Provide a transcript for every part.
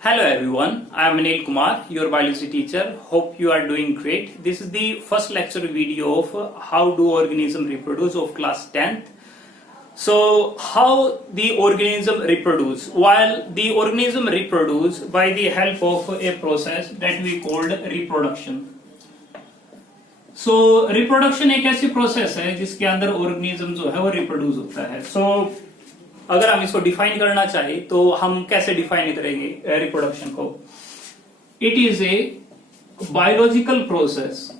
Hello everyone, I am Anil Kumar, your biology teacher. Hope you are doing great. This is the first lecture video of how do organisms reproduce of class 10th. So how the organism reproduce? While the organism reproduce by the help of a process that we called reproduction. So reproduction एक ऐसी process है जिसके अंदर organism जो है वो reproduce होता है. अगर हम इसको डिफाइन करना चाहे तो हम कैसे डिफाइन करेंगे रिप्रोडक्शन को? It is a biological process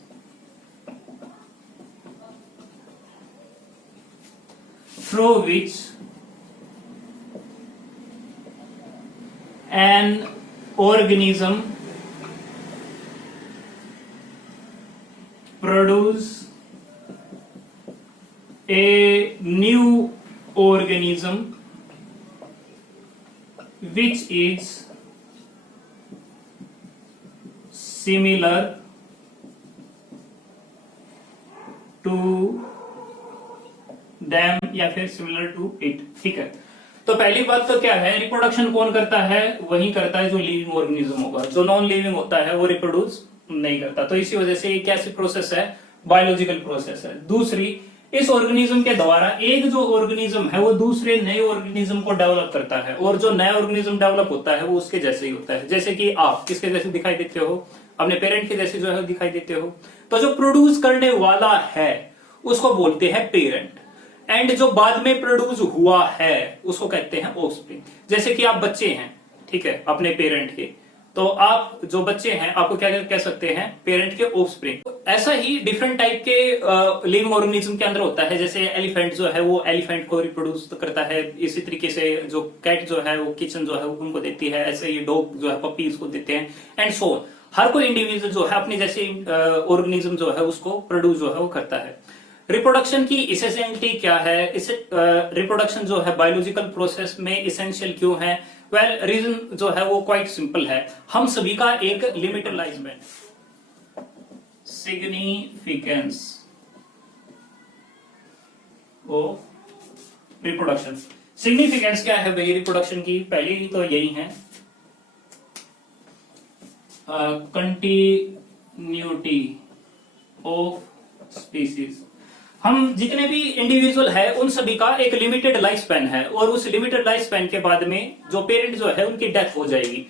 through which an organism produce a new organism which is similar to them या फिर similar to it. ठीक है, तो पहली बात तो क्या है, रिप्रोडक्शन कौन करता है? वही करता है जो लिविंग ऑर्गेनिज्म होगा. जो नॉन लिविंग होता है वो रिप्रोड्यूस नहीं करता. तो इसी वजह से एक ऐसी प्रोसेस है, बायोलॉजिकल प्रोसेस है. दूसरी, इस ऑर्गेनिज्म के द्वारा एक जो ऑर्गेनिज्म है वो दूसरे नए ऑर्गेनिज्म को डेवलप करता है, और जो नया ऑर्गेनिज्म डेवलप होता है वो उसके जैसे ही होता है. जैसे कि आप किसके जैसे दिखाई देते हो? अपने पेरेंट के जैसे जो है दिखाई देते हो. तो जो प्रोड्यूस करने वाला है उसको बोलते हैं पेरेंट, एंड जो बाद में प्रोड्यूस हुआ है उसको कहते हैं ऑफस्प्रिंग. जैसे कि आप बच्चे हैं, ठीक है, अपने पेरेंट के, तो आप जो बच्चे हैं आपको क्या कह सकते हैं? पेरेंट के ऑफस्प्रिंग. ऐसा ही डिफरेंट टाइप के लिविंग ऑर्गेनिज्म के अंदर होता है. जैसे एलिफेंट जो है वो एलिफेंट को रिप्रोड्यूस करता है. इसी तरीके से जो कैट जो है वो किचन जो है उनको देती है. ऐसे ही डॉग जो है पपीज को देते हैं, एंड सो हर कोई इंडिविजुअल जो है अपनी जैसे ऑर्गेनिज्म जो है उसको प्रोड्यूस जो है वो करता है. रिप्रोडक्शन की इसेंशियलिटी क्या है? इसे रिप्रोडक्शन जो है बायोलॉजिकल प्रोसेस में इसेंशियल क्यों है? वेल, रीजन जो है वो क्वाइट सिंपल है. हम सभी का एक limited life span, significance of reproduction. Significance क्या है भाई रिप्रोडक्शन की? पहली तो यही है, कंटिन्यूटी ऑफ स्पीसीज. हम जितने भी इंडिविजुअल है उन सभी का एक लिमिटेड लाइफ स्पैन है, और उस लिमिटेड लाइफ स्पैन के बाद में जो पेरेंट जो है उनकी डेथ हो जाएगी.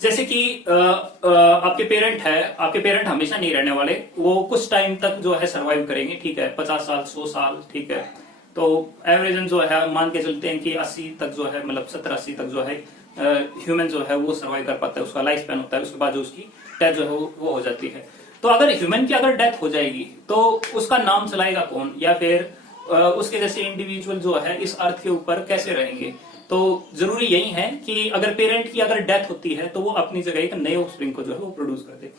जैसे कि आपके पेरेंट है, आपके पेरेंट हमेशा नहीं रहने वाले, वो कुछ टाइम तक जो है सरवाइव करेंगे, ठीक है, 50 साल 100 साल, ठीक है. तो एवरेज जो है मान के चलते हैं कि 80 तक जो है, मतलब 70-80 तक जो है ह्यूमन जो है वो सरवाइव कर पाता है, उसका लाइफ स्पैन होता है. उसके बाद जो उसकी डेथ जो है वो हो जाती है. तो अगर ह्यूमन की अगर डेथ हो जाएगी तो उसका नाम चलाएगा कौन, या फिर उसके जैसे इंडिविजुअल जो है इस अर्थ के ऊपर कैसे रहेंगे? तो जरूरी यही है कि अगर पेरेंट की अगर डेथ होती है तो वो अपनी जगह एक नए ऑफस्प्रिंग को जो है वो प्रोड्यूस कर दे.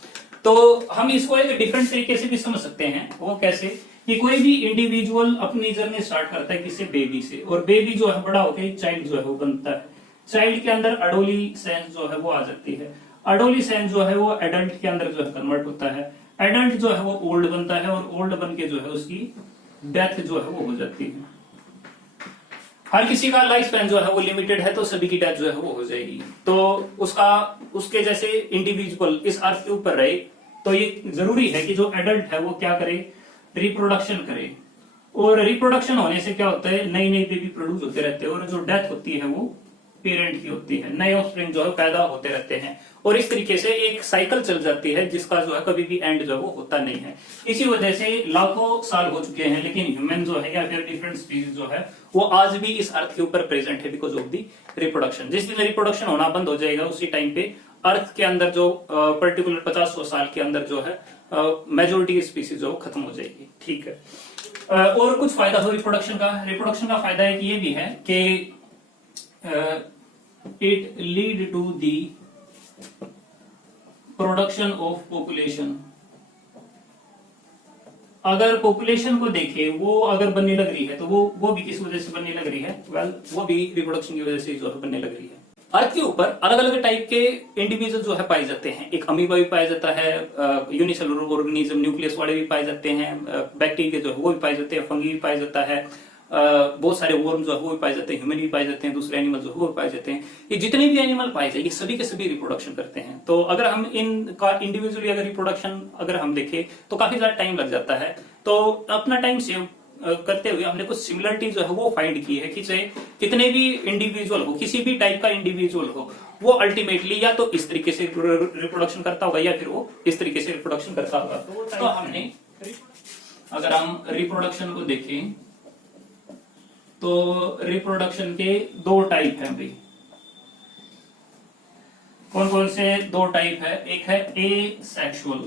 तो हम इसको एक डिफरेंट तरीके से भी समझ सकते हैं. वो कैसे? कि कोई भी इंडिविजुअल अपनी जर्नी स्टार्ट करता है किसी बेबी से, और बेबी जो है बड़ा होकर चाइल्ड जो है वो बनता है. चाइल्ड के अंदर एडोलेसेंस जो है वो आ जाती है. एडोलेसेंस जो है वो एडल्ट के अंदर जो है कन्वर्ट होता है. एडल्ट जो है वो ओल्ड बनता है, और ओल्ड बन के जो है उसकी डेथ जो है वो हो जाती है. हर किसी का लाइफ स्पैन जो है वो लिमिटेड है, तो सभी की डेथ जो है वो हो जाएगी. तो उसके जैसे इंडिविजुअल इस अर्थ के ऊपर रहे, तो ये जरूरी है कि जो एडल्ट है वो क्या करे? रिप्रोडक्शन करे. और रिप्रोडक्शन होने से क्या होता है? नई नई बेबी प्रोड्यूस होते रहते हैं, और जो डेथ होती है वो पेरेंट की होती है. नए ऑफस्प्रिंग जो है पैदा होते रहते हैं, और इस तरीके से एक साइकिल चल जाती है जिसका जो है कभी भी एंड जो है वो होता नहीं है. इसी वजह से लाखों साल हो चुके हैं, लेकिन ह्यूमन जो है या फिर डिफरेंट स्पीसीज जो है वो आज भी इस अर्थ के ऊपर प्रेजेंट है बिकॉज ऑफ दी रिप्रोडक्शन. जिस दिन रिप्रोडक्शन होना बंद हो जाएगा उसी टाइम पे अर्थ के अंदर जो पर्टिकुलर 50-100 साल के अंदर जो है मेजोरिटी स्पीसीज जो खत्म हो जाएगी. ठीक है. और कुछ फायदा हो रिप्रोडक्शन का. रिप्रोडक्शन का फायदा एक ये भी है कि it lead to the production of population. अगर पॉपुलेशन को देखे, वो अगर बनने लग रही है तो वो भी किस वजह से बनने लग रही है? वेल, वो भी रिप्रोडक्शन की वजह से जो है बनने लग रही है. अर्थ के ऊपर अलग अलग टाइप के इंडिविजुअल जो है पाए जाते हैं. एक अमीबा भी पाया जाता है, यूनिसेलुलर ऑर्गेनिज्म न्यूक्लियस वाले भी पाए जाते हैं, बैक्टीरिया जो है वो भी पाए जाते हैं, फंगी भी पाया जाता है, बहुत सारे वर्म जो है वो भी पाए जाते हैं, ह्यूमन भी पाए जाते हैं, दूसरे एनिमल जो है वो भी पाए जाते हैं। ये जितने भी एनिमल पाए जाए ये सभी के सभी रिप्रोडक्शन करते हैं। तो अगर हम इनका इंडिविजुअली अगर रिप्रोडक्शन अगर हम देखें तो काफी ज्यादा टाइम लग जाता है। तो अपना टाइम सेव करते हुए हमने कुछ सिमिलरिटी जो है वो फाइंड की है कि चाहे कितने भी इंडिविजुअल हो, किसी भी टाइप का इंडिविजुअल हो, वो अल्टीमेटली या तो इस तरीके से रिप्रोडक्शन करता होगा या फिर वो इस तरीके से रिप्रोडक्शन करता होगा। तो हमने अगर हम रिप्रोडक्शन को देखें तो रिप्रोडक्शन के दो टाइप हैं भाई। कौन कौन से दो टाइप है? एक है ए सेक्सुअल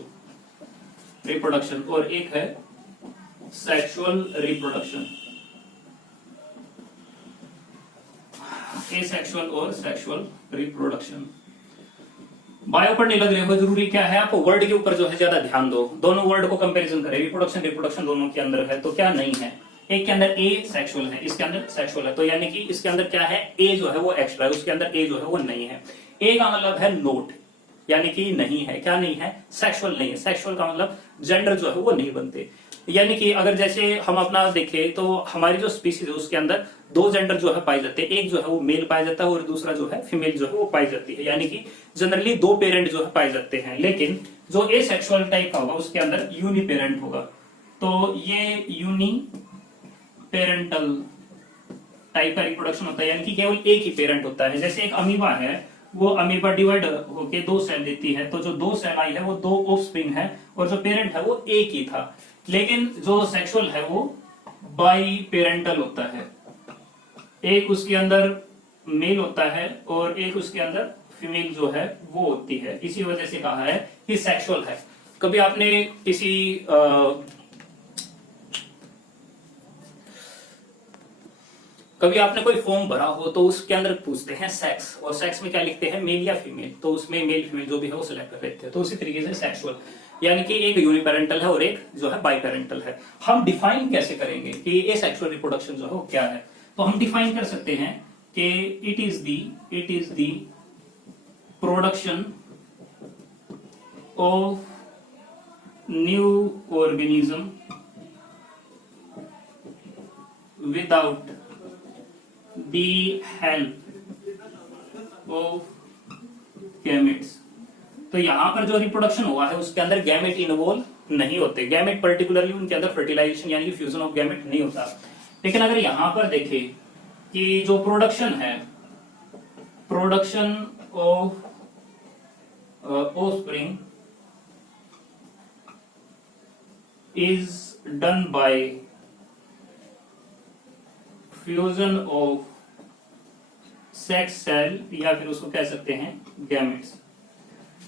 रिप्रोडक्शन और एक है सेक्सुअल रिप्रोडक्शन। एसेक्सुअल और सेक्सुअल रिप्रोडक्शन। बायो पर नहीं लग रहे हो, जरूरी क्या है आपको वर्ड के ऊपर जो है ज्यादा ध्यान दो। दोनों वर्ड को कंपैरिजन करें, रिप्रोडक्शन रिप्रोडक्शन दोनों के अंदर है तो क्या नहीं है। एक के अंदर ए सेक्सुअल है, इसके अंदर सेक्सुअल है, तो यानी कि इसके अंदर क्या है, ए जो है वो एक्स्ट्रा है, उसके अंदर ए जो है वो नहीं है। ए का मतलब है नोट, यानी कि नहीं है। क्या नहीं है? सेक्सुअल नहीं है। सेक्सुअल का मतलब जेंडर जो है वो नहीं बनते। यानी कि अगर जैसे हम अपना देखें तो हमारी जो स्पीसीज है उसके अंदर दो जेंडर जो है पाए जाते हैं, एक जो है वो मेल पाया जाता है और दूसरा जो है फीमेल जो है वो पाई जाती है। यानी कि जनरली दो पेरेंट जो है पाए जाते हैं। लेकिन जो ए सेक्सुअल टाइप का होगा उसके अंदर यूनि पेरेंट होगा। तो ये यूनि पेरेंटल टाइप का रिप्रोडक्शन होता है, यानी कि केवल एक ही पेरेंट होता है। जैसे एक अमीबा है, वो अमीबा डिवाइड होके दो सेल देती है, तो जो दो सेल आई है वो दो ऑफस्प्रिंग है और जो पेरेंट है वो एक ही था। लेकिन जो सेक्सुअल है वो बाई पेरेंटल होता है, एक उसके अंदर मेल होता है और एक उसके अंदर फीमेल जो है वो होती है। इसी वजह से कहा है कि सेक्सुअल है। कभी आपने किसी कभी आपने कोई फॉर्म भरा हो तो उसके अंदर पूछते हैं सेक्स, और सेक्स में क्या लिखते हैं, मेल या फीमेल, तो उसमें मेल फीमेल जो भी है वो सिलेक्ट कर लेते हैं। तो उसी तरीके से सेक्सुअल यानी कि एक यूनिपेरेंटल है और एक जो है बाईपेरेंटल है। हम डिफाइन कैसे करेंगे कि ये सेक्सुअल रिप्रोडक्शन जो है वो क्या है? तो हम डिफाइन कर सकते हैं कि it is the production of new organism without the help of gametes। तो यहां पर जो रिप्रोडक्शन हुआ है उसके अंदर गैमेट इन्वॉल्व नहीं होते। गैमेट पर्टिकुलरली उनके अंदर फर्टिलाइजेशन यानी कि फ्यूजन ऑफ गैमेट नहीं होता। लेकिन अगर यहां पर देखें कि जो प्रोडक्शन है, production of offspring is done by fusion of sex cell या फिर उसको कह सकते हैं गैमेट्स।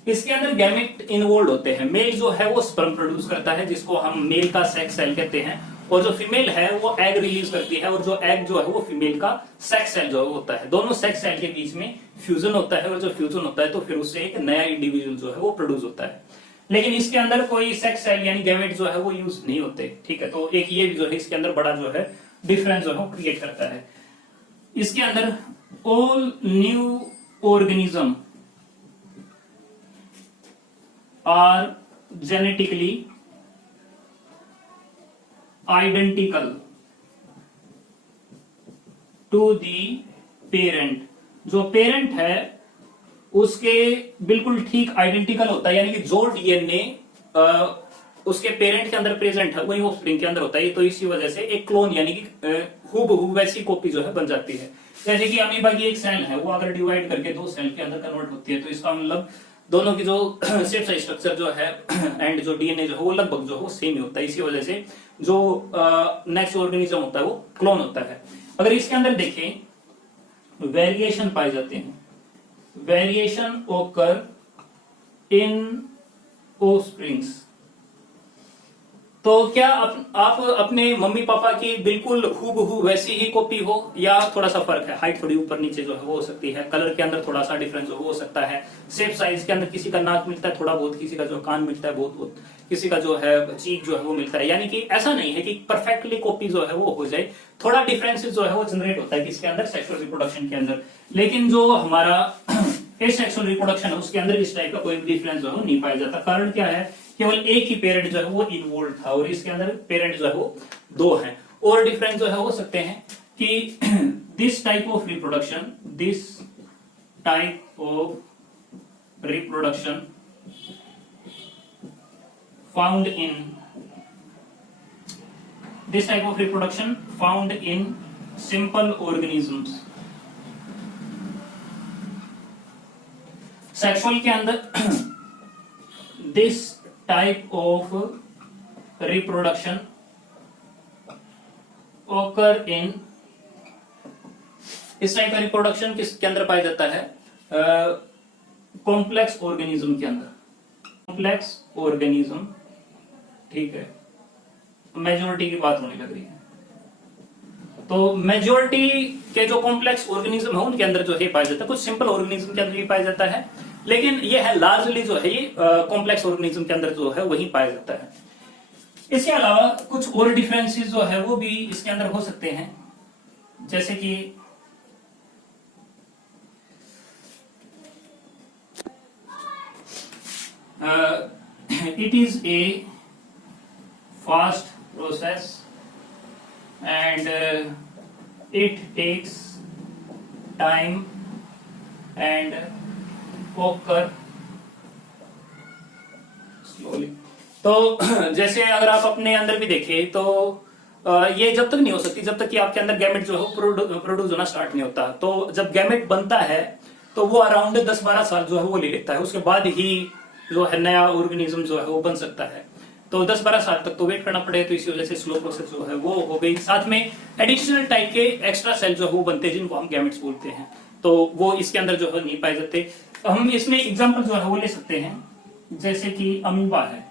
इसके अंदर गैमेट इन्वॉल्व होते हैं। मेल जो है वो स्पर्म प्रोड्यूस करता है जिसको हम मेल का सेक्स सेल कहते हैं, और जो फीमेल है वो एग रिलीज करती है और जो एग जो है वो फीमेल का सेक्स सेल जो होता है। दोनों सेक्स सेल के बीच में फ्यूजन होता है और जो फ्यूजन होता है तो फिर उससे एक नया इंडिविजुअल जो है वो प्रोड्यूस होता है। लेकिन इसके अंदर कोई सेक्स सेल यानी गैमेट जो है वो यूज नहीं होते। ठीक है, तो एक ये भी जो है इसके अंदर बड़ा जो है डिफरेंस जो है क्रिएट करता है। इसके अंदर all new organism are genetically identical to the parent. जो पेरेंट है उसके बिल्कुल ठीक आइडेंटिकल होता है, यानी कि जो डीएनए उसके पेरेंट के अंदर प्रेजेंट है वही ऑफस्प्रिंग के अंदर होता है। तो इसी वजह से एक क्लोन यानी कि हूबहू वैसी कॉपी जो है बन जाती है। जैसे कि अमीबा की एक सेल है वो अगर डिवाइड करके दो सेल के अंदर कन्वर्ट होती है तो इसका मतलब दोनों की जो शेप साइज स्ट्रक्चर जो है एंड जो डीएनए जो है वो लगभग जो है वो सेम ही होता है। इसी वजह से जो नेक्स्ट ऑर्गेनिज्म होता है वो क्लोन होता है। अगर इसके अंदर देखें वेरिएशन पाए जाते हैं, वेरिएशन ओकर इन ऑफस्प्रिंग्स। तो क्या आप अपने मम्मी पापा की बिल्कुल हूबहू वैसी ही कॉपी हो या थोड़ा सा फर्क है? हाइट थोड़ी ऊपर नीचे जो है वो हो सकती है, कलर के अंदर थोड़ा सा डिफरेंस हो सकता है, शेप साइज के अंदर किसी का नाक मिलता है थोड़ा बहुत, किसी का जो कान मिलता है बहुत बहुत, किसी का जो है चीक जो है वो मिलता है। यानी कि ऐसा नहीं है कि परफेक्टली कॉपी जो है वो हो जाए, थोड़ा डिफरेंसेस जो है वो जनरेट होता है किसके अंदर, सेक्सुअल रिप्रोडक्शन के अंदर। लेकिन जो हमारा एसेक्सुअल रिप्रोडक्शन है उसके अंदर इस टाइप का कोई डिफरेंस जो है नहीं पाया जाता। कारण क्या है, केवल एक ही पेरेंट जो है वो इन्वॉल्व था और इसके अंदर पेरेंट जो है वो दो हैं। और डिफरेंस जो है हो सकते हैं कि this type of reproduction found in simple organisms. Sexual के अंदर दिस टाइप ऑफ रिप्रोडक्शन ओकर इन, इस टाइप का रिप्रोडक्शन किसके अंदर पाया जाता है? कॉम्प्लेक्स ऑर्गेनिज्म के अंदर, कॉम्प्लेक्स ऑर्गेनिज्म, ठीक है। मेजोरिटी की बात होने लग रही है, तो मेजोरिटी के जो कॉम्प्लेक्स ऑर्गेनिज्म है उनके अंदर जो है पाया जाता है, कुछ सिंपल ऑर्गेनिज्म के अंदर भी पाया जाता है, लेकिन ये है लार्जली जो है ये कॉम्प्लेक्स ऑर्गेनिज्म के अंदर जो है वही पाया जाता है। इसके अलावा कुछ और डिफरेंसेस जो है वो भी इसके अंदर हो सकते हैं, जैसे कि it is a fast process and it takes time and occur slowly। तो जैसे अगर आप अपने अंदर भी देखें तो ये जब तक नहीं हो सकती जब तक कि आपके अंदर गैमेट जो है प्रोड्यूस होना स्टार्ट नहीं होता। तो जब गैमेट बनता है तो वो अराउंड 10-12 साल जो है वो ले लेता है, उसके बाद ही जो है नया ऑर्गेनिज्म जो है वो बन सकता है। तो 10-12 साल तक तो वेट करना पड़ेगा, तो इसी वजह से स्लो प्रोसेस जो है वो हो गई। साथ में एडिशनल टाइप के एक्स्ट्रा सेल जो है वो बनते हैं जिनको हम गैमेट्स बोलते हैं, तो वो इसके अंदर जो है नहीं पाए जाते। तो हम इसमें एग्जांपल जो है वो ले सकते हैं, जैसे कि अमीबा है।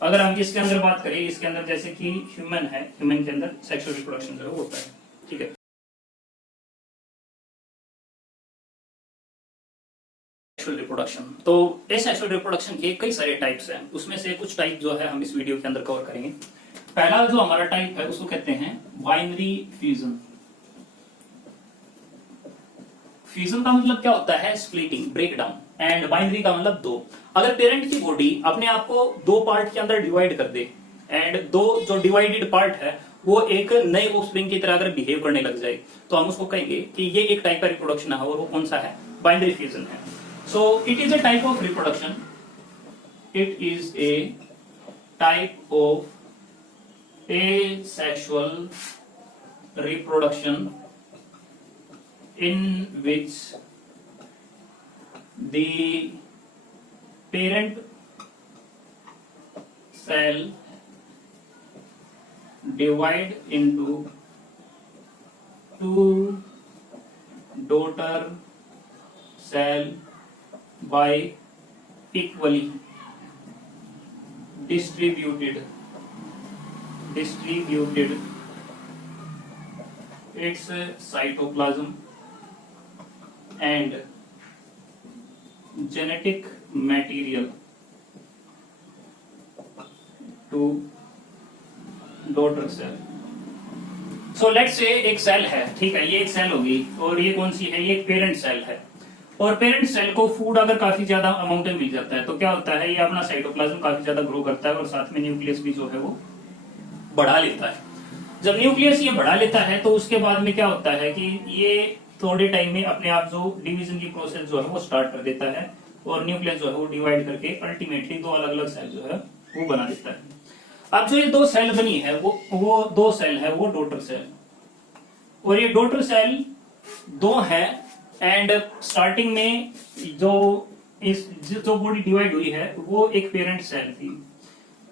अगर हम इसके अंदर बात करें, इसके अंदर जैसे कि ह्यूमन है, ह्यूमन के अंदर सेक्सुअल रिप्रोडक्शन जो है वो होता है, ठीक है। सेक्सुअल रिप्रोडक्शन, तो इस सेक्सुअल रिप्रोडक्शन के कई सारे टाइप्स हैं, उसमें से कुछ टाइप जो है हम इस वीडियो के अंदर कवर करेंगे। पहला जो हमारा टाइप है उसको कहते हैं बाइनरी फ्यूजन। फ्यूजन का मतलब क्या होता है? Splitting, break down, and binary का मतलब दो। अगर पेरेंट की बॉडी अपने आप को दो पार्ट के अंदर डिवाइड कर दे एंड दो जो डिवाइडेड पार्ट है वो एक नए ऑफस्प्रिंग की तरह अगर बिहेव करने लग जाए तो हम उसको कहेंगे कि ये एक टाइप का रिप्रोडक्शन है, और वो कौन सा है? बाइनरी फ्यूजन है। So it is a type of reproduction. It is a type of asexual reproduction in which the parent cell divide into two daughter cell by equally distributed its cytoplasm and genetic material to daughter cell। So let's say एक cell है, ठीक है, ये एक cell होगी और ये कौन सी है? ये एक पेरेंट सेल है, और पेरेंट सेल को फूड अगर काफी ज्यादा अमाउंट में मिल जाता है तो क्या होता है? ये अपना साइटोप्लाज्म काफी ज्यादा ग्रो करता है और साथ में न्यूक्लियस भी जो है वो बढ़ा लेता है। जब न्यूक्लियस ये बढ़ा लेता है तो उसके बाद में क्या होता है कि ये थोड़े टाइम में अपने आप जो डिवीजन की प्रोसेस जो है वो स्टार्ट कर देता है और न्यूक्लियस जो है वो डिवाइड करके अल्टीमेटली दो अलग अलग सेल जो है वो बना देता है। अब जो ये दो सेल बनी है वो दो सेल है, वो डॉटर सेल, और ये डॉटर सेल दो है, एंड स्टार्टिंग में जो बॉडी डिवाइड हुई है वो एक पेरेंट सेल थी।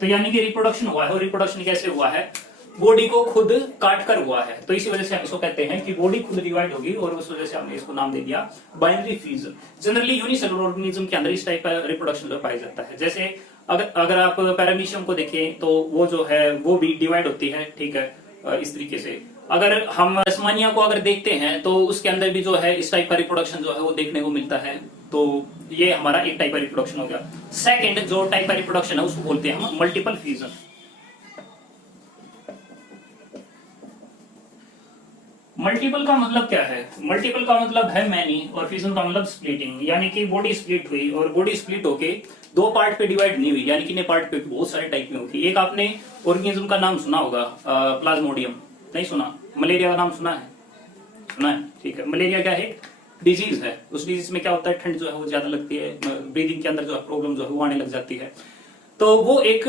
तो यानी कि रिप्रोडक्शन हुआ है, और रिप्रोडक्शन कैसे हुआ है? बॉडी को खुद काट कर हुआ है। तो इसी वजह से हम इसको कहते हैं कि बॉडी खुद डिवाइड होगी, और उस वजह से हमने इसको नाम दे दिया binary fusion. Generally unicellular organism के अंदर इस टाइप का रिप्रोडक्शन जो पाया जाता है। जैसे अगर आप पैरामीशियम को देखें तो वो जो है वो भी डिवाइड होती है, ठीक है, इस तरीके से। अगर हम तस्मानिया को अगर देखते हैं तो उसके अंदर भी जो है इस टाइप का रिप्रोडक्शन जो है वो देखने को मिलता है। तो ये हमारा एक टाइप का रिप्रोडक्शन हो गया। सेकंड जो टाइप का रिप्रोडक्शन है उसको बोलते हैं हम मल्टीपल फ्यूजन। मल्टीपल का मतलब क्या है? मल्टीपल का मतलब है मैनी और फिजन का मतलब स्प्लिटिंग, यानी कि बॉडी स्प्लिट हुई और बॉडी स्प्लिट होके दो पार्ट पे डिवाइड नहीं हुई, यानी कि ने पार्ट पे बहुत सारे टाइप में होगी। एक आपने ऑर्गेनिज्म का नाम सुना होगा, प्लाज्मोडियम। नहीं सुना? मलेरिया का नाम सुना है? सुना है, ठीक है। मलेरिया क्या है? डिजीज है। उस डिजीज में क्या होता है, ठंड जो है वो ज्यादा लगती है, ब्रीदिंग के अंदर जो है प्रॉब्लम जो है वो आने लग जाती है। तो वो एक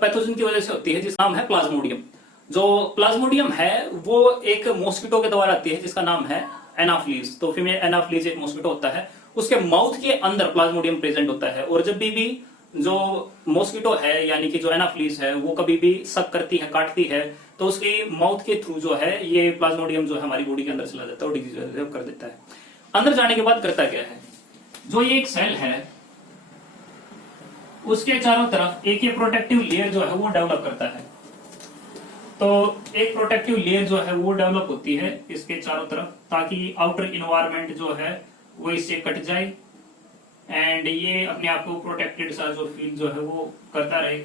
पैथोजन की वजह से होती है जिसका नाम है प्लाज्मोडियम। जो प्लाज्मोडियम है वो एक मॉस्किटो के द्वारा आती है जिसका नाम है एनाफ्लीज। तो फीमेल एनाफ्लीज एक मॉस्किटो होता है, उसके माउथ के अंदर प्लाज्मोडियम प्रेजेंट होता है। और जब भी जो मॉस्किटो है यानी कि जो एनाफ्लीज है वो कभी भी सक करती है, काटती है, तो उसकी माउथ के थ्रू जो है ये प्लाज्मोडियम जो है हमारी बॉडी के अंदर चला जाता है और डिजीज कर देता है। अंदर जाने के बाद करता क्या है, जो ये एक सेल है उसके चारों तरफ एक ये प्रोटेक्टिव लेयर जो है वो डेवलप करता है। तो एक प्रोटेक्टिव लेयर जो है वो डेवलप होती है इसके चारों तरफ, ताकि आउटर इन्वायरमेंट जो है वो इससे कट जाए एंड ये अपने आप को प्रोटेक्टेड सा जो फील जो है वो करता रहे।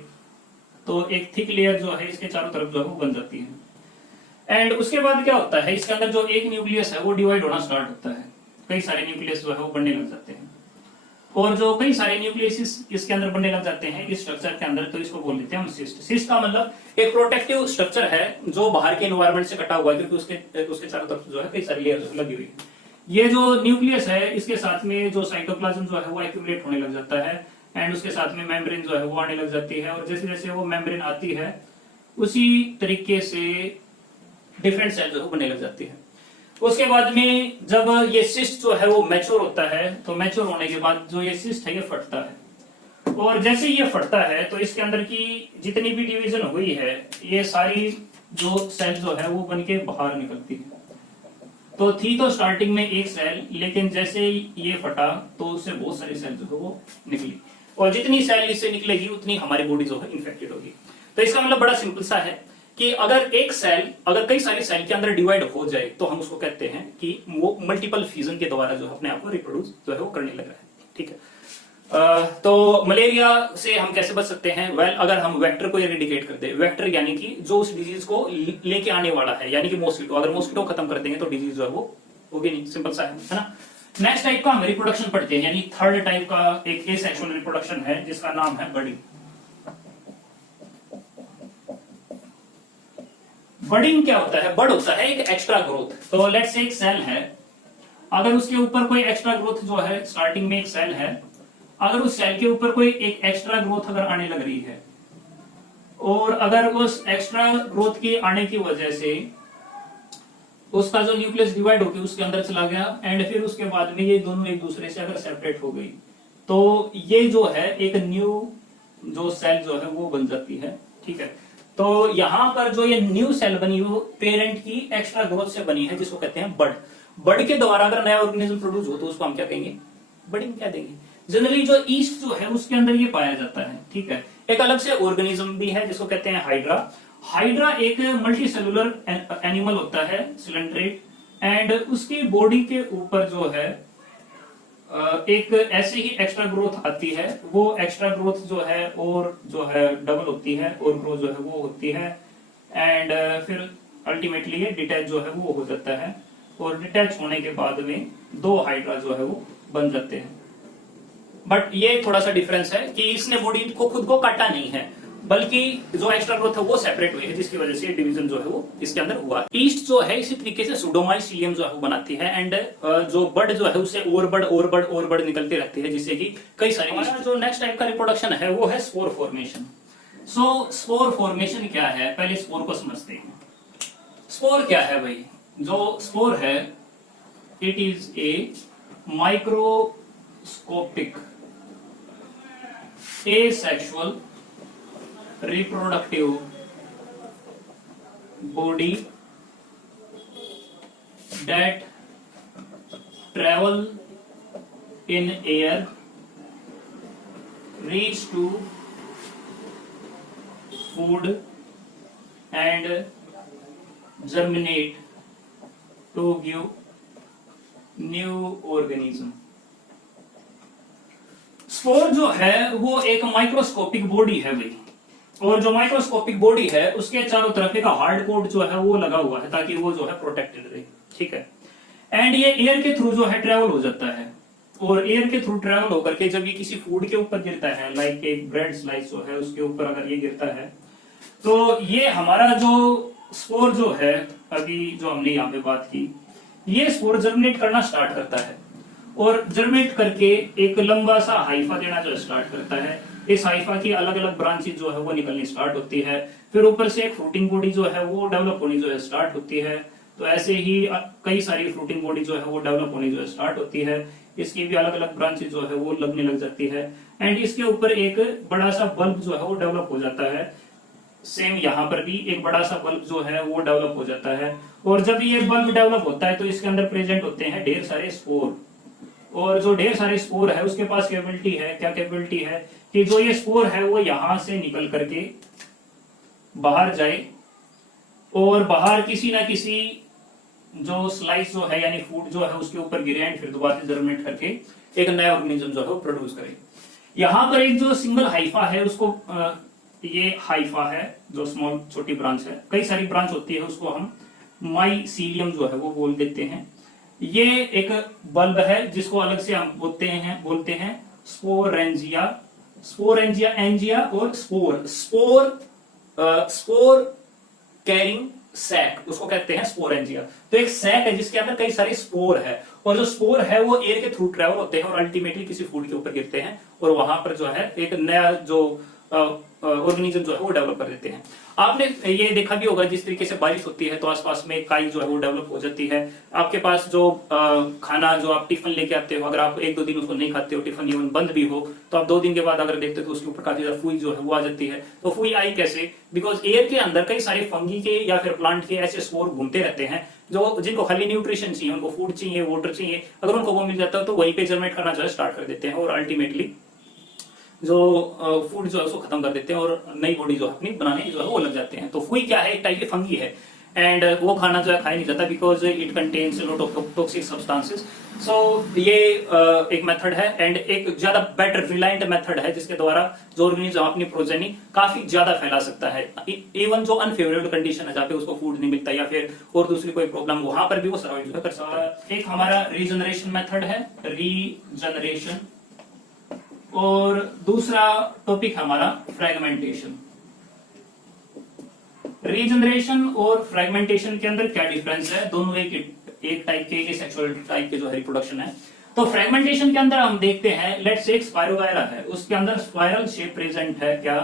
तो एक थिक लेयर जो है इसके चारों तरफ जो है वो बन जाती है। एंड उसके बाद क्या होता है, इसके अंदर जो एक न्यूक्लियस है वो डिवाइड होना स्टार्ट होता है। कई सारे न्यूक्लियस जो है वो बनने लग जाते हैं, और जो कई सारे न्यूक्लियस इसके अंदर बनने लग जाते हैं इस स्ट्रक्चर के अंदर, तो इसको बोल देते हैं हम सिस्ट। सिस्ट का मतलब एक प्रोटेक्टिव स्ट्रक्चर है जो बाहर के एनवायरनमेंट से कटा हुआ है, क्योंकि उसके चारों तरफ जो है कई सारी लेयर लगी हुई है। ये जो न्यूक्लियस है इसके साथ में जो साइटोप्लाज्म जो है वो एक्यूमुलेट होने लग जाता है एंड उसके साथ में मेम्ब्रेन जो है वो आने लग जाती है। और जैसे जैसे वो मेम्ब्रेन आती है उसी तरीके से डिफरेंट सेल जो है बनने लग जाती है। उसके बाद में जब ये सिस्ट जो है वो मैच्योर होता है, तो मैच्योर होने के बाद जो ये सिस्ट है ये फटता है, और जैसे ये फटता है तो इसके अंदर की जितनी भी डिवीजन हुई है ये सारी जो सेल जो है वो बन के बाहर निकलती है। तो थी तो स्टार्टिंग में एक सेल, लेकिन जैसे ये फटा तो उससे बहुत सारी सेल जो है वो निकली, और जितनी सेल इससे निकलेगी उतनी हमारी बॉडी जो है इन्फेक्टेड होगी। तो इसका मतलब बड़ा सिंपल सा है कि अगर एक सेल अगर कई सारी सेल के अंदर डिवाइड हो जाए तो हम उसको कहते हैं कि वो मल्टीपल फ्यूजन के द्वारा जो अपने आप को रिप्रोड्यूस जो है वो करने लगा है। ठीक है। तो मलेरिया से हम कैसे बच सकते हैं? वेल, अगर हम वेक्टर को एरेडिकेट कर दे, वेक्टर यानी कि जो उस डिजीज को लेके आने वाला है, यानी कि मॉस्किटो, अगर मॉस्किटो खत्म कर देंगे तो डिजीज जो है वो होगी नहीं। सिंपल सा है ना। नेक्स्ट टाइप का हम रिप्रोडक्शन पढ़ते हैं, यानी थर्ड टाइप का एक एसेक्सुअल रिप्रोडक्शन है जिसका नाम है बडिंग। बडिंग क्या होता है? बड होता है एक एक्स्ट्रा ग्रोथ। तो लेट्स से एक सेल है, अगर उसके ऊपर कोई एक्स्ट्रा ग्रोथ जो है, स्टार्टिंग में एक सेल है, अगर उस सेल के ऊपर कोई एक एक्स्ट्रा ग्रोथ अगर आने लग रही है, और अगर उस एक्स्ट्रा ग्रोथ के आने की वजह से उसका जो न्यूक्लियस डिवाइड होकर उसके अंदर चला गया एंड फिर उसके बाद में ये दोनों एक दूसरे से अगर सेपरेट हो गई, तो ये जो है एक न्यू जो सेल जो है वो बन जाती है। ठीक है। तो यहां पर जो ये न्यू सेल बनी वो पेरेंट की एक्स्ट्रा ग्रोथ से बनी है, जिसको कहते हैं बड। बड के द्वारा अगर नया ऑर्गेनिज्म प्रोड्यूस हो तो उसको हम क्या कहेंगे? बडिंग कह देंगे। जनरली जो ईस्ट जो है उसके अंदर ये पाया जाता है। ठीक है। एक अलग से ऑर्गेनिज्म भी है जिसको कहते हैं हाइड्रा। हाइड्रा एक मल्टी सेलुलर एनिमल होता है, सिलेंड्रेट, एंड उसकी बॉडी के ऊपर जो है एक ऐसी ही एक्स्ट्रा ग्रोथ आती है। वो एक्स्ट्रा ग्रोथ जो है और जो है डबल होती है और ग्रोथ जो है वो होती है, एंड फिर अल्टीमेटली ये डिटैच जो है वो हो जाता है, और डिटैच होने के बाद में दो हाइड्रा जो है वो बन जाते हैं। बट ये थोड़ा सा डिफरेंस है कि इसने बॉडी को खुद को काटा नहीं है, बल्कि जो एक्स्ट्रा ग्रोथ है वो सेपरेट हुई है, जिसकी वजह से डिवीजन जो है वो इसके अंदर हुआ। ईस्ट जो है इसी तरीके से सुडोमाइसीलियम जो है वो बनाती है, एंड जो बड जो है उसे और बड निकलती रहती है, जिससे कि कई सारी। जो नेक्स्ट टाइप का रिप्रोडक्शन है वो है स्पोर फॉर्मेशन। सो स्पोर फॉर्मेशन क्या है, पहले स्पोर को समझते हैं। स्पोर क्या है भाई? जो स्पोर है it is a microscopic asexual reproductive body that travel in air, reach to food and germinate to give new organism। Spore जो है वो एक माइक्रोस्कोपिक बॉडी है भाई, और जो माइक्रोस्कोपिक बॉडी है उसके चारों तरफ एक हार्ड कोट जो है वो लगा हुआ है ताकि वो जो है प्रोटेक्टेड रहे, ठीक है। एंड ये एयर के थ्रू जो है ट्रेवल हो जाता है, और एयर के थ्रू ट्रेवल होकर के जब ये किसी फूड के ऊपर गिरता है, लाइक एक ब्रेड स्लाइस जो है उसके ऊपर अगर ये गिरता है, तो ये हमारा जो स्पोर जो है, अभी जो हमने यहाँ पे बात की, ये स्पोर जर्मिनेट करना स्टार्ट करता है, और जर्मिनेट करके एक लंबा सा हाइफा देना जो स्टार्ट करता है। इस हाइफा की अलग अलग ब्रांचेज जो है वो निकलनी स्टार्ट होती है, फिर ऊपर से एक फ्रूटिंग बॉडी जो है वो डेवलप होनी जो है स्टार्ट होती है। तो ऐसे ही कई सारी फ्रूटिंग बॉडी जो है वो डेवलप होनी जो है स्टार्ट होती है, इसकी भी अलग अलग ब्रांचेज जो है वो लगने लग जाती है। एंड इसके ऊपर एक बड़ा सा बल्ब जो है वो डेवलप हो जाता है। सेम यहाँ पर भी एक बड़ा सा बल्ब जो है वो डेवलप हो जाता है, और जब ये बल्ब डेवलप होता है तो इसके अंदर प्रेजेंट होते हैं ढेर सारे स्पोर, और जो ढेर सारे स्पोर है उसके पास कैपेबिलिटी है, क्या कैपेबिलिटी है कि जो ये स्पोर है वो यहां से निकल करके बाहर जाए, और बाहर किसी ना किसी जो स्लाइस जो है यानी फूड जो है उसके ऊपर गिरे, एंड फिर दोबारा से जर्मिनेट करके एक नया ऑर्गेनिज्म जो है वो प्रोड्यूस करे। यहाँ पर एक जो सिंगल हाइफा है उसको ये हाइफा है जो स्मॉल छोटी ब्रांच है, कई सारी ब्रांच होती है, उसको हम माइसीलियम जो है वो बोल देते हैं। ये एक बल्ब है जिसको अलग से हम बोलते हैं स्पोरेंजिया, स्पोरेंजिया एंजिया, और स्पोर कैरिंग सैक उसको कहते हैं स्पोरेंजिया। तो एक सैक है जिसके अंदर कई सारे स्पोर है, और जो स्पोर है वो एयर के थ्रू ट्रेवल होते हैं और अल्टीमेटली किसी फूड के ऊपर गिरते हैं, और वहां पर जो है एक नया जो ऑर्गेनिज्म जो है वो डेवलप कर देते हैं। आपने ये देखा भी होगा जिस तरीके से बारिश होती है तो आसपास में काई जो है वो डेवलप हो जाती है। आपके पास जो खाना जो आप टिफिन लेके आते हो, अगर आप 1-2 दिन उसको नहीं खाते हो, टिफिन इवन बंद भी हो, तो आप 2 दिन के बाद अगर देखते हो तो उसके ऊपर काफी ज्यादा फुई जो है वो आ जाती है। तो फुई आई कैसे? बिकॉज एयर के अंदर कई सारे फंगी के या फिर प्लांट के ऐसे स्पोर घूमते रहते हैं जो जिनको खाली न्यूट्रिशन चाहिए, उनको फूड चाहिए, वाटर चाहिए, अगर उनको वो मिल जाता है तो वहीं पे जर्मिनेट करना जो है स्टार्ट कर देते हैं, और अल्टीमेटली जो फूड जो है उसको खत्म कर देते हैं और नई बॉडी जो अपनी बनाने जो है वो लग जाते हैं। तो फुई क्या है? एक टाइप की फंगी है, एंड वो खाना जो है खाया नहीं जाता because it contains lot of toxic substances. So ये एक मेथड है, एंड एक ज्यादा बेटर रिलायंट मेथड है जिसके द्वारा जो ऑर्गेनिज्म अपनी प्रोजेनी काफी ज्यादा फैला सकता है। इवन जो अनफेवरेबल कंडीशन है जहाँ पे उसको फूड नहीं मिलता या फिर और दूसरी कोई प्रॉब्लम, वहां पर भी वो सर्वाइव जो है कर सकता है। एक हमारा रीजनरेशन मेथड है, रीजनरेशन, और दूसरा टॉपिक हमारा फ्रेगमेंटेशन। रीजनरेशन और फ्रेगमेंटेशन के अंदर क्या डिफरेंस है? दोनों एक टाइप के एसेक्सुअल टाइप के जो है रिप्रोडक्शन है। तो फ्रेगमेंटेशन के अंदर हम देखते हैं, लेट्स से एक स्पायरोगायरा है, उसके अंदर स्पाइरल शेप प्रेजेंट है, क्या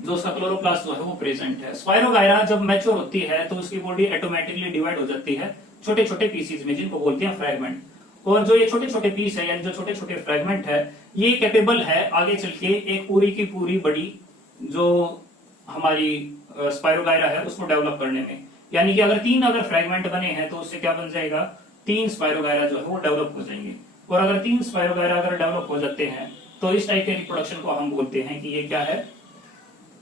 जो उसका क्लोरोप्लास्ट जो है वो प्रेजेंट है। स्पायरोगायरा जब मैच्योर होती है तो उसकी बॉडी ऑटोमेटिकली डिवाइड हो जाती है छोटे छोटे पीसीज में जिनको बोलते हैं फ्रेगमेंट, और जो ये छोटे छोटे पीस है यानी जो छोटे छोटे फ्रेगमेंट है ये कैपेबल है आगे चल के एक पूरी की पूरी बड़ी जो हमारी स्पायरोगायरा है उसको डेवलप करने में। यानी कि अगर 3 फ्रेगमेंट बने हैं तो उससे क्या बन जाएगा? 3 स्पायरोगायरा जो है वो डेवलप हो जाएंगे, और अगर 3 स्पायरोगायरा अगर डेवलप हो जाते हैं तो इस टाइप के रिप्रोडक्शन को हम बोलते हैं कि ये क्या है?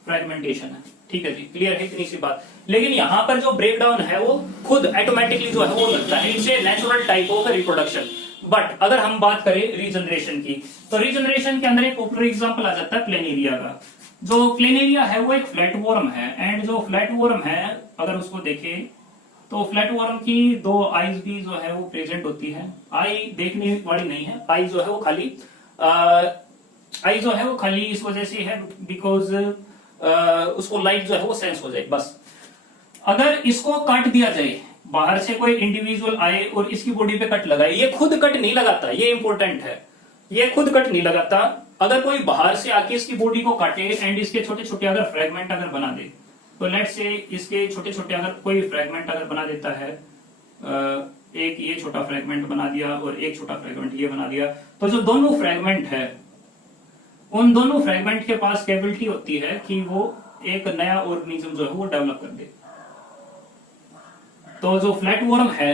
फ्रेगमेंटेशन है। ठीक है जी, क्लियर है इतनी सी बात। लेकिन यहाँ पर जो ब्रेक डाउन है वो खुद ऑटोमेटिकली जो है वो लगता है, it's a natural type of reproduction. But अगर हम बात करें रीजनरेशन की, तो रीजनरेशन के अंदर एक पॉपुलर एग्जांपल आ जाता है प्लेनेरिया का। जो प्लेनेरिया है वो एक फ्लैट वॉर्म है, एंड जो फ्लैट वॉर्म है अगर उसको देखें तो फ्लैट वॉर्म की 2 आईज भी जो है वो प्रेजेंट होती है। आई देखने वाली नहीं है, आई जो है वो खाली आई जो है वो खाली इस वजह से है बिकॉज उसको लाइट जो है वो सेंस हो जाए बस। अगर इसको काट दिया जाए, बाहर से कोई इंडिविजुअल आए और इसकी बॉडी पे कट लगाए, ये खुद कट नहीं लगाता, ये इंपॉर्टेंट है, ये खुद कट नहीं लगाता। अगर कोई बाहर से आके इसकी बॉडी को काटे एंड इसके छोटे छोटे अगर फ्रेगमेंट अगर बना दे, तो लेट्स से इसके छोटे छोटे अगर कोई फ्रेगमेंट अगर बना देता है, एक ये छोटा फ्रेगमेंट बना दिया और एक छोटा फ्रेगमेंट ये बना दिया, तो जो दोनों फ्रेगमेंट है उन दोनों फ्रेगमेंट के पास कैपेबिलिटी होती है कि वो एक नया ऑर्गेनिज्म जो है वो डेवलप कर दे। तो जो फ्लैट वॉर्म है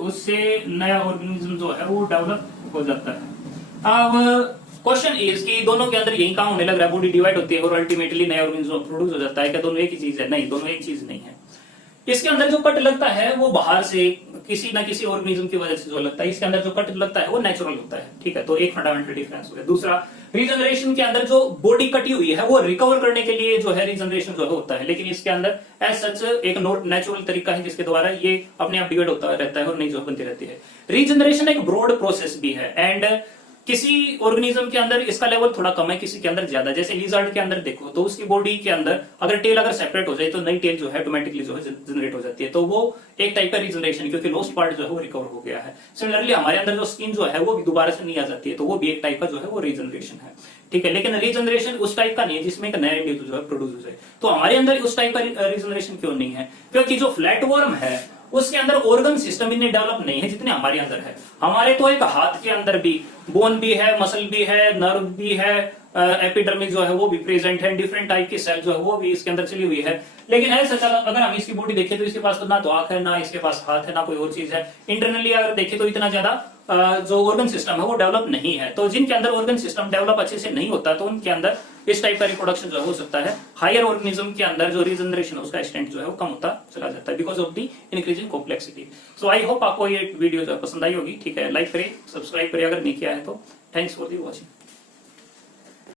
उससे नया ऑर्गेनिज्म जो है वो डेवलप हो जाता है। अब क्वेश्चन इज कि दोनों के अंदर यही काम होने लग रहा है, बॉडी डिवाइड होती है और अल्टीमेटली नया ऑर्गेनिज्म प्रोड्यूस हो जाता है। क्या दोनों एक ही चीज है? नहीं, दोनों एक चीज नहीं है। इसके अंदर जो कट लगता है वो बाहर से किसी ना किसी ऑर्गेनिज्म की वजह से जो लगता है, इसके अंदर जो कट लगता है वो नेचुरल होता है, ठीक है। तो एक फंडामेंटल डिफरेंस हो गया। दूसरा, रीजनरेशन के अंदर जो बॉडी कटी हुई है वो रिकवर करने के लिए जो है रीजनरेशन जो है होता है, लेकिन इसके अंदर एज सच एक नेचुरल तरीका है जिसके द्वारा ये अपने आप डिवाइड होता रहता है और नई जो बनती रहती है। रीजनरेशन एक ब्रॉड प्रोसेस भी है एंड किसी ऑर्गेनिज्म के अंदर इसका लेवल थोड़ा कम है, किसी के अंदर ज्यादा। जैसे लिजर्ड के अंदर देखो तो उसकी बॉडी के अंदर अगर टेल अगर सेपरेट हो जाए तो नई टेल जो है ऑटोमेटिकली जो है जनरेट हो जाती है, तो वो एक टाइप का रीजनरेशन, क्योंकि लॉस्ट पार्ट जो है वो रिकवर हो गया है। सिमिलरली हमारे अंदर जो स्किन जो है वो भी दोबारा से नहीं आ जाती है, तो वो भी एक टाइप का जो है वो रीजनरेशन है, ठीक है। लेकिन रीजनरेशन उस टाइप का नहीं है जिसमें एक नया इंडिविजुअल जो है प्रोड्यूस हो जाए। तो हमारे अंदर उस टाइप का रीजनरेशन क्यों नहीं है? क्योंकि जो फ्लैट वर्म है उसके अंदर ऑर्गन सिस्टम इतने डेवलप नहीं है जितने हमारे अंदर है। हमारे तो एक हाथ के अंदर भी बोन भी है, मसल भी है, नर्व भी है, एपिडर्मिस जो है वो भी प्रेजेंट है, डिफरेंट टाइप की सेल जो है वो भी इसके अंदर चली हुई है। लेकिन ऐसा चला अगर हम इसकी बॉडी देखें तो इसके पास तो ना तो आंख है, ना इसके पास हाथ है, ना कोई और चीज है। इंटरनली अगर देखें तो इतना ज्यादा जो ऑर्गन सिस्टम है वो डेवलप नहीं है। तो जिनके अंदर ऑर्गन सिस्टम डेवलप अच्छे से नहीं होता तो उनके अंदर इस टाइप का रिप्रोडक्शन जो हो सकता है। हायर ऑर्गेनिज्म के अंदर जो रीजनरेशन है उसका एक्सटेंट जो है वो कम होता चला जाता है because of the increasing complexity. So I hope आपको ये वीडियो जो है पसंद आई होगी, ठीक है। लाइक करें, सब्सक्राइब करें अगर नहीं किया है तो। Thanks for the watching.